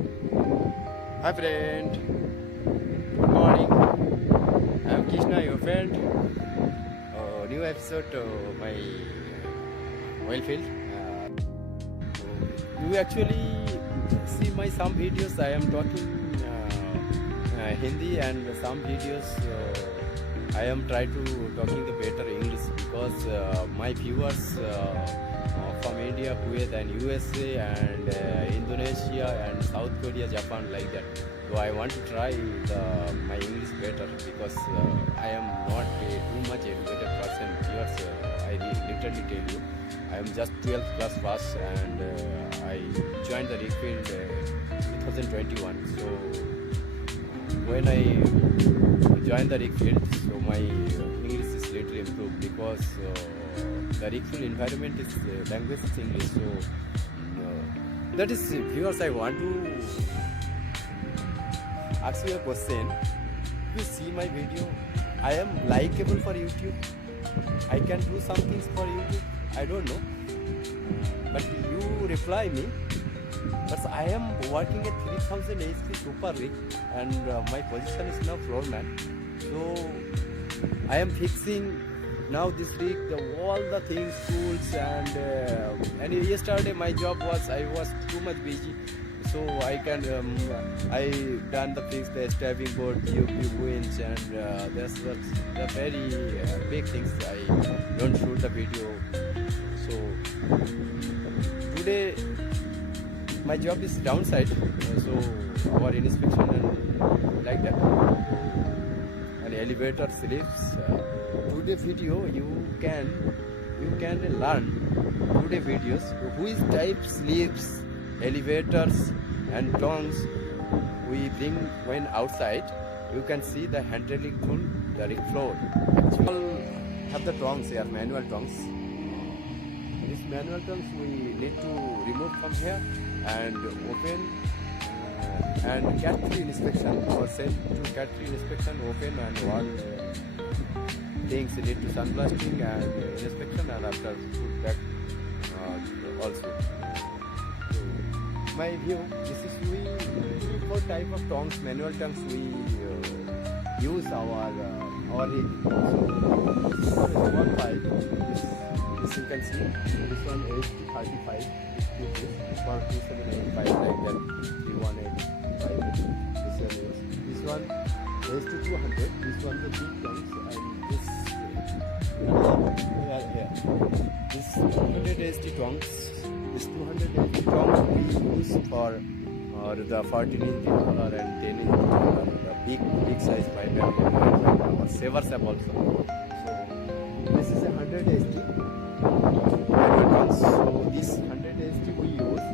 Hi friend, good morning. I am Krishna, your friend. New episode my Oilfield. You actually see my some videos. I am talking Hindi, and some videos I am try to talking the better English because my viewers from India, Kuwait and USA and Indonesia and South Korea, Japan, like that. So I want to try my English better because I am not a too much educated person. Yes, I literally tell you, I am just 12th class pass, and I joined the LifeAdaEnglish 2021. So when I joined the LifeAdaEnglish, so my English is little improved because the LifeAdaEnglish environment is language is English. So that is viewers. I want to ask you a question. You see my video, I am likable for YouTube. I can do some things for YouTube. I don't know, but you reply me. But I am working at 3000 HP super rig, and my position is now floorman. So I am fixing now this rig, all the things, tools, and yesterday my job was, I was too much busy. So I can I done the fix the stabbing board, POP winch, and there's the very big things. I don't shoot the video. So today my job is downside, so our inspection and like that, and elevator slips. Today video you can learn today videos which type slips, elevators and tongs we bring when outside. You can see the handling tool, the rig floor. Actually have the tongs here, manual tongs. This manual tongs we need to remove from here and open and cat 3 inspection, or send to cat 3 inspection, open and all things need to sandblasting and inspection, and after put back also. So, my view, this is we 4 type of tongs, manual tongs we use our rig. So this one is 1 pipe. This you can see. This one is 35. This one 2785 like that. 3185. This one is to 200. This one the big tongs, and this this 200 ST tongs. This 200 ST tongs we use for the 14-inch color and 10-inch color, the big size pipe, and or saver sap also. So this is a 100 ST. So this 100 ST we use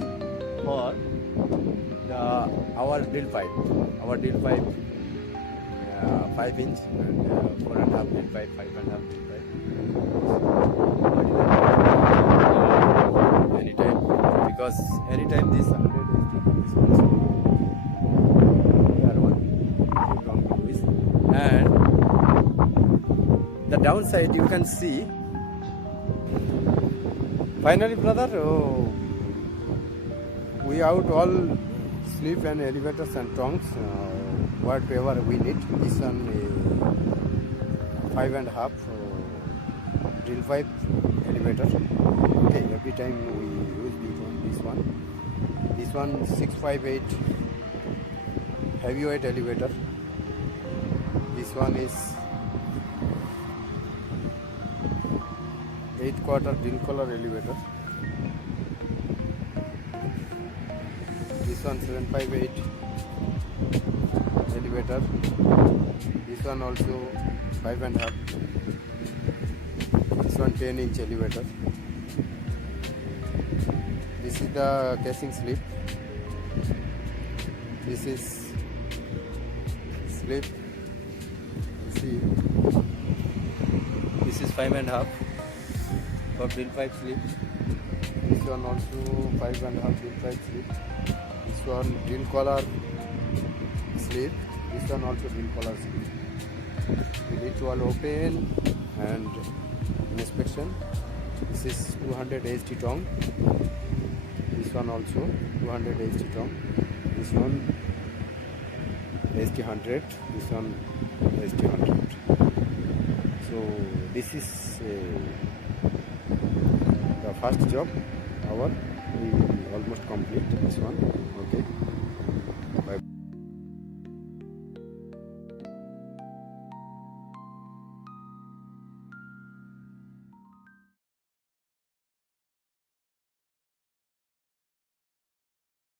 for our drill pipe. Our drill pipe 5-inch and 4.5 drill pipe, 5.5 drill pipe. Anytime, because anytime this 100 ST is also and the downside you can see. Finally, brother, we out all slip and elevators and tongs, whatever we need. This one is 5.5 drill pipe elevator. Okay, every time we use this one. This one 658 heavyweight elevator. This one is 8/4 drill collar elevator. This one 758 elevator. This one also 5.5. This one 10-inch elevator. This is the casing slip. This is slip. See, this is 5.5 for drill pipe slip. This one also 5.5 drill pipe slip. This one drill collar slip. This one also drill collar slip. We need to all open and inspection. This is 200 HT tong. This one also 200 HT tong. this one ST100, this one ST100. So this is the first job our, we almost complete this one. Okay, bye.